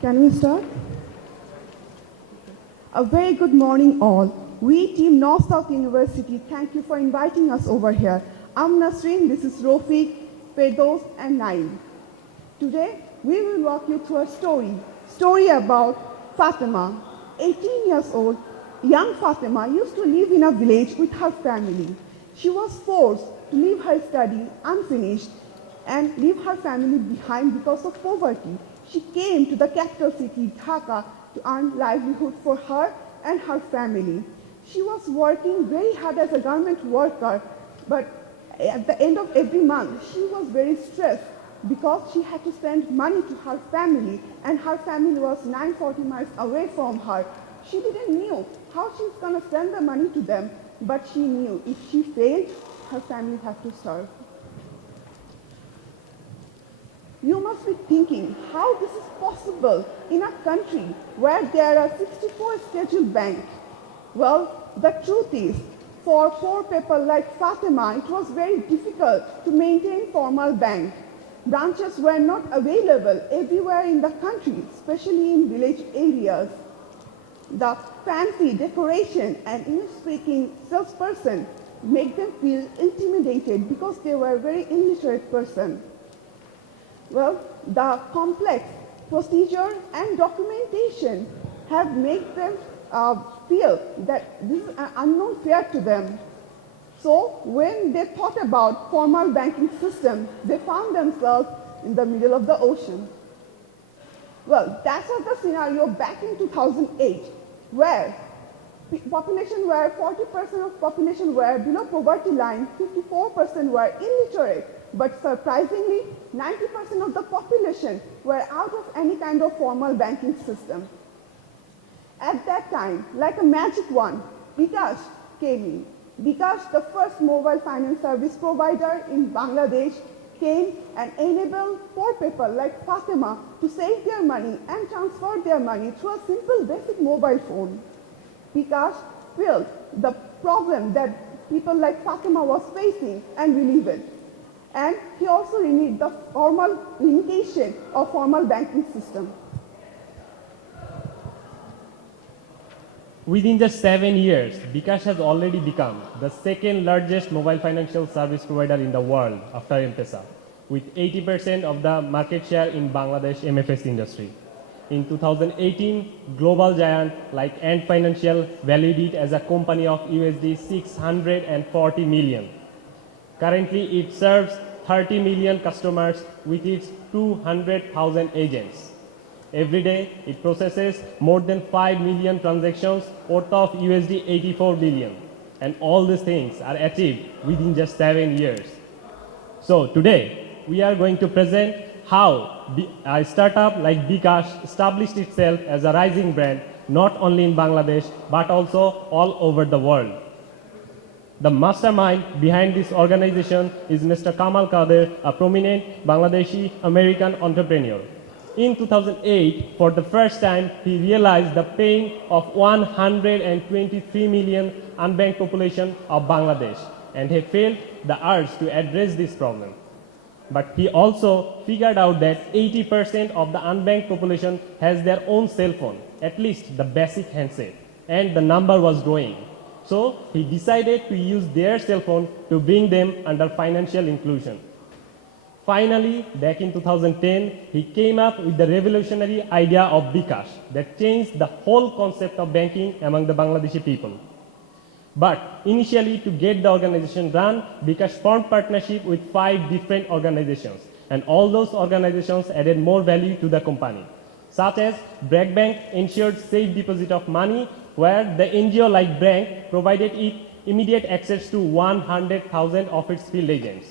Can we start? A very good morning all. We team North-South University, thank you for inviting us over here. I'm Nasrin, this is Rafiq, Ferdous and Nayeeb. Today, we will walk you through a story about Fatima. 18 years old, young Fatima used to live in a village with her family. She was forced to leave her study unfinished and leave her family behind because of poverty. She came to the capital city, Dhaka, to earn livelihood for her and her family. She was working very hard as a garment worker, but at the end of every month, she was very stressed because she had to send money to her family, and her family was 940 miles away from her. She didn't know how she's going to send the money to them, but she knew if she failed, her family had to serve. You must be thinking how this is possible in a country where there are 64 scheduled banks. Well, the truth is, for poor people like Fatima, it was very difficult to maintain formal bank. Branches were not available everywhere in the country, especially in village areas. The fancy decoration and English-speaking salesperson make them feel intimidated because they were a very illiterate person. Well, the complex procedure and documentation have made them feel that this is an unknown fear to them. So when they thought about formal banking system, they found themselves in the middle of the ocean. Well, that was the scenario back in 2008, where population were 40% of population were below poverty line, 54% were illiterate, but surprisingly, 90% of the population were out of any kind of formal banking system. At that time, like a magic wand, bKash came in. bKash, the first mobile finance service provider in Bangladesh, came and enabled poor people like Fatima to save their money and transfer their money through a simple basic mobile phone. bKash filled the problem that people like Fatima was facing and relieved it. And he also removed the formal limitation of formal banking system. Within just 7 years, bKash has already become the second largest mobile financial service provider in the world after M-Pesa, with 80% of the market share in Bangladesh MFS industry. In 2018, global giant like Ant Financial valued it as a company of USD 640 million. Currently, it serves 30 million customers with its 200,000 agents. Every day, it processes more than 5 million transactions worth of USD 84 billion. And all these things are achieved within just 7 years. So today, we are going to present how a startup like bKash established itself as a rising brand, not only in Bangladesh, but also all over the world. The mastermind behind this organization is Mr. Kamal Kader, a prominent Bangladeshi American entrepreneur. In 2008, for the first time, he realized the pain of 123 million unbanked population of Bangladesh, and he felt the urge to address this problem. But he also figured out that 80% of the unbanked population has their own cell phone, at least the basic handset, and the number was growing. So he decided to use their cell phone to bring them under financial inclusion. Finally, back in 2010, he came up with the revolutionary idea of bKash that changed the whole concept of banking among the Bangladeshi people. But initially, to get the organization run, bKash formed partnership with 5 different organizations, and all those organizations added more value to the company, such as Bragg Bank ensured safe deposit of money, where the NGO like Bragg provided it immediate access to 100,000 of its field agents.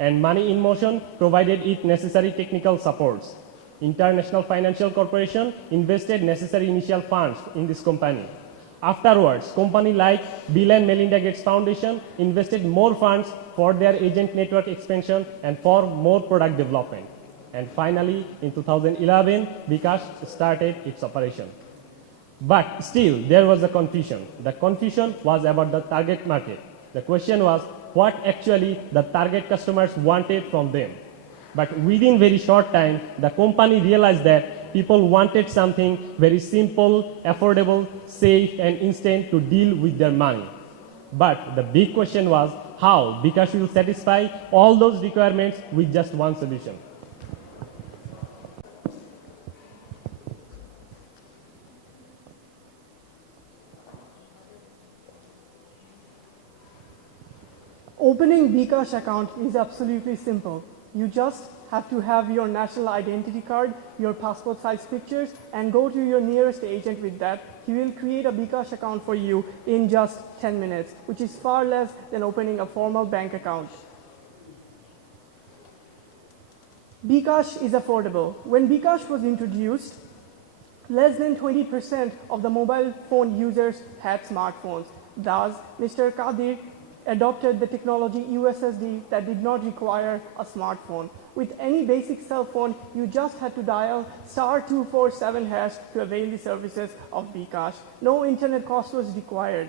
And Money in Motion provided it necessary technical supports. International Financial Corporation invested necessary initial funds in this company. Afterwards, companies like Bill and Melinda Gates Foundation invested more funds for their agent network expansion and for more product development. And finally, in 2011, bKash started its operation. But still, there was a confusion. The confusion was about the target market. The question was what actually the target customers wanted from them. But within very short time, the company realized that people wanted something very simple, affordable, safe, and instant to deal with their money. But the big question was how bKash will satisfy all those requirements with just one solution. Opening bKash account is absolutely simple. You just have to have your national identity card, your passport size pictures, and go to your nearest agent with that. He will create a bKash account for you in just 10 minutes, which is far less than opening a formal bank account. bKash is affordable. When bKash was introduced, less than 20% of the mobile phone users had smartphones. Thus, Mr. Kadir adopted the technology USSD that did not require a smartphone. With any basic cell phone, you just had to dial *247# to avail the services of bKash. No internet cost was required.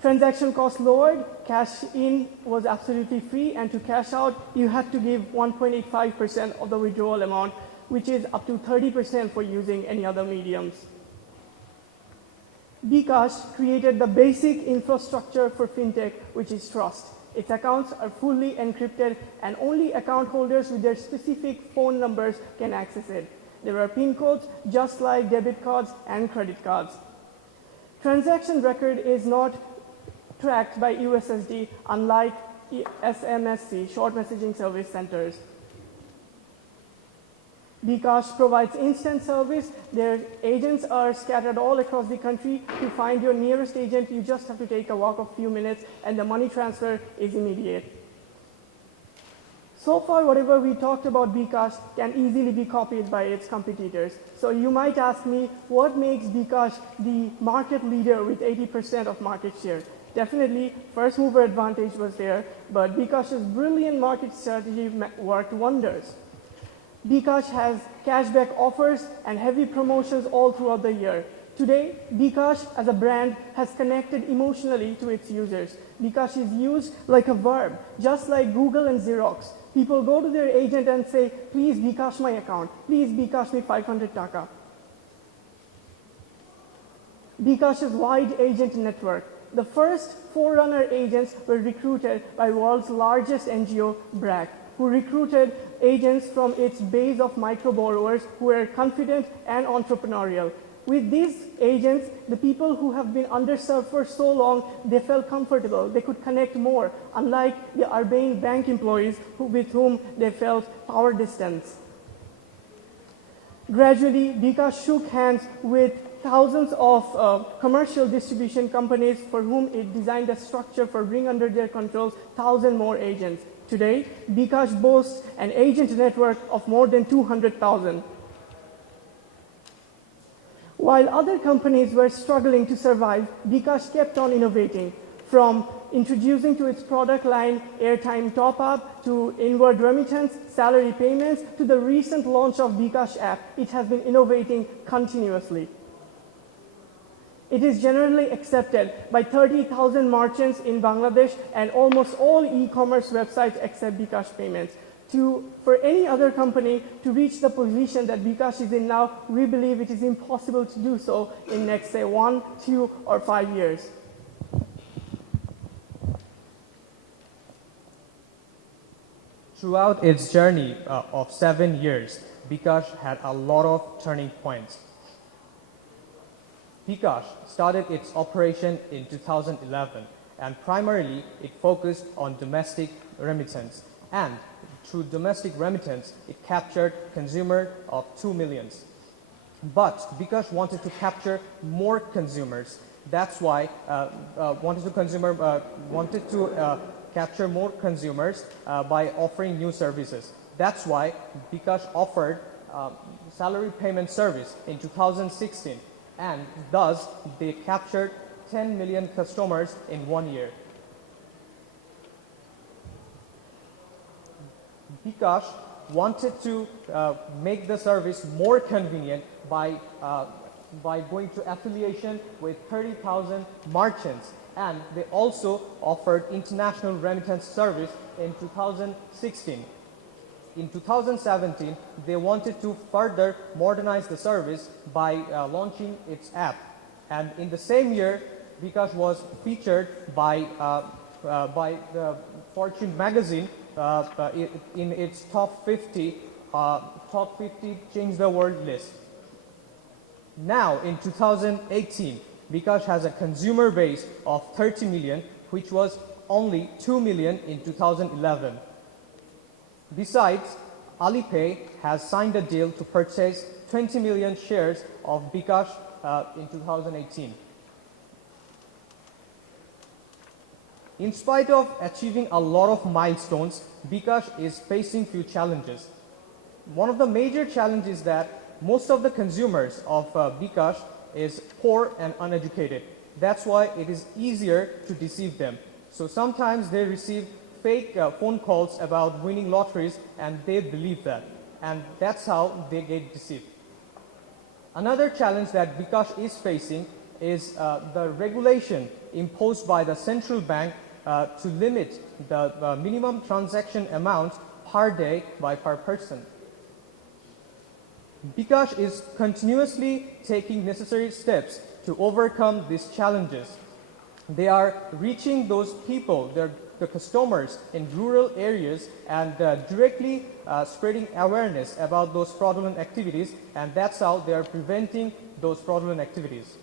Transaction cost lowered, cash in was absolutely free, and to cash out, you had to give 1.85% of the withdrawal amount, which is up to 30% for using any other mediums. bKash created the basic infrastructure for fintech, which is trust. Its accounts are fully encrypted, and only account holders with their specific phone numbers can access it. There are PIN codes, just like debit cards and credit cards. Transaction record is not tracked by USSD, unlike SMSC, short messaging service centers. bKash provides instant service. Their agents are scattered all across the country. To find your nearest agent, you just have to take a walk of a few minutes, and the money transfer is immediate. So far, whatever we talked about bKash can easily be copied by its competitors. So you might ask me, what makes bKash the market leader with 80% of market share? Definitely, first mover advantage was there, but bKash's brilliant market strategy worked wonders. bKash has cashback offers and heavy promotions all throughout the year. Today, bKash as a brand has connected emotionally to its users. bKash is used like a verb, just like Google and Xerox. People go to their agent and say, please bKash my account, please bKash me 500 taka. bKash's wide agent network. The first forerunner agents were recruited by world's largest NGO, BRAC, who recruited agents from its base of micro borrowers who were confident and entrepreneurial. With these agents, the people who have been underserved for so long, they felt comfortable. They could connect more, unlike the urbane bank employees with whom they felt power distance. Gradually, bKash shook hands with thousands of commercial distribution companies for whom it designed a structure for bringing under their control 1,000 more agents. Today, bKash boasts an agent network of more than 200,000. While other companies were struggling to survive, bKash kept on innovating, from introducing to its product line airtime top-up to inward remittance, salary payments, to the recent launch of bKash app. It has been innovating continuously. It is generally accepted by 30,000 merchants in Bangladesh and almost all e-commerce websites accept bKash payments. For any other company to reach the position that bKash is in now, we believe it is impossible to do so in next, say, 1, 2, or 5 years. Throughout its journey of 7 years, bKash had a lot of turning points. bKash started its operation in 2011, and primarily it focused on domestic remittance. And through domestic remittance, it captured consumer of 2 million. But bKash wanted to capture more consumers. That's why wanted to capture more consumers by offering new services. That's why bKash offered salary payment service in 2016. And thus, they captured 10 million customers in 1 year. bKash wanted to make the service more convenient by going to affiliation with 30,000 merchants. And they also offered international remittance service in 2016. in 2017, they wanted to further modernize the service by launching its app. And in the same year, bKash was featured by the Fortune magazine in its top 50 Change the World list. Now, in 2018, bKash has a consumer base of 30 million, which was only 2 million in 2011. Besides, Alipay has signed a deal to purchase 20 million shares of bKash in 2018. In spite of achieving a lot of milestones, bKash is facing few challenges. One of the major challenges is that most of the consumers of bKash is poor and uneducated. That's why it is easier to deceive them. So sometimes they receive fake phone calls about winning lotteries and they believe that. And that's how they get deceived. Another challenge that bKash is facing is the regulation imposed by the central bank to limit the minimum transaction amount per day per person. bKash is continuously taking necessary steps to overcome these challenges. They are reaching those people, the customers in rural areas and directly spreading awareness about those fraudulent activities, and that's how they are preventing those fraudulent activities.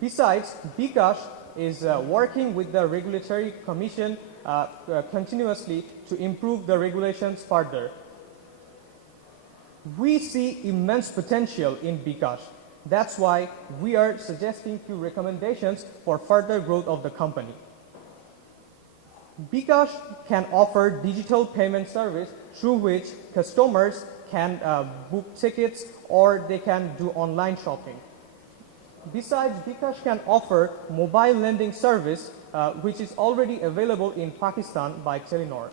Besides, bKash is working with the regulatory commission continuously to improve the regulations further. We see immense potential in bKash. That's why we are suggesting few recommendations for further growth of the company. bKash can offer digital payment service through which customers can book tickets or they can do online shopping. Besides, bKash can offer mobile lending service which is already available in Pakistan by Telenor.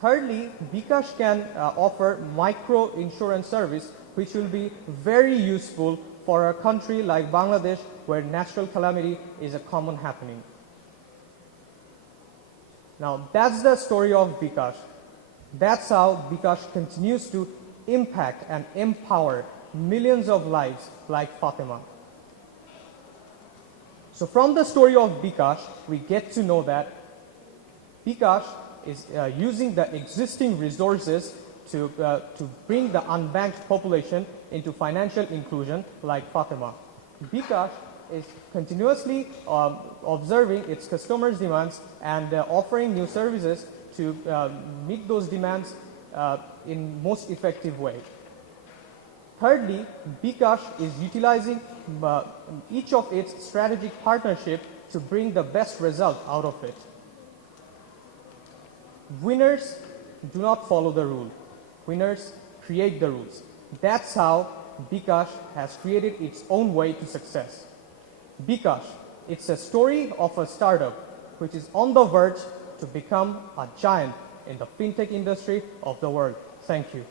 Thirdly, bKash can offer micro insurance service which will be very useful for a country like Bangladesh where natural calamity is a common happening. Now that's the story of bKash. That's how bKash continues to impact and empower millions of lives like Fatima. So from the story of bKash, we get to know that bKash is using the existing resources to bring the unbanked population into financial inclusion like Fatima. bKash is continuously observing its customers' demands and offering new services to meet those demands in most effective way. Thirdly, bKash is utilizing each of its strategic partnership to bring the best result out of it. Winners do not follow the rule. Winners create the rules. That's how bKash has created its own way to success. bKash, it's a story of a startup which is on the verge to become a giant in the fintech industry of the world. Thank you.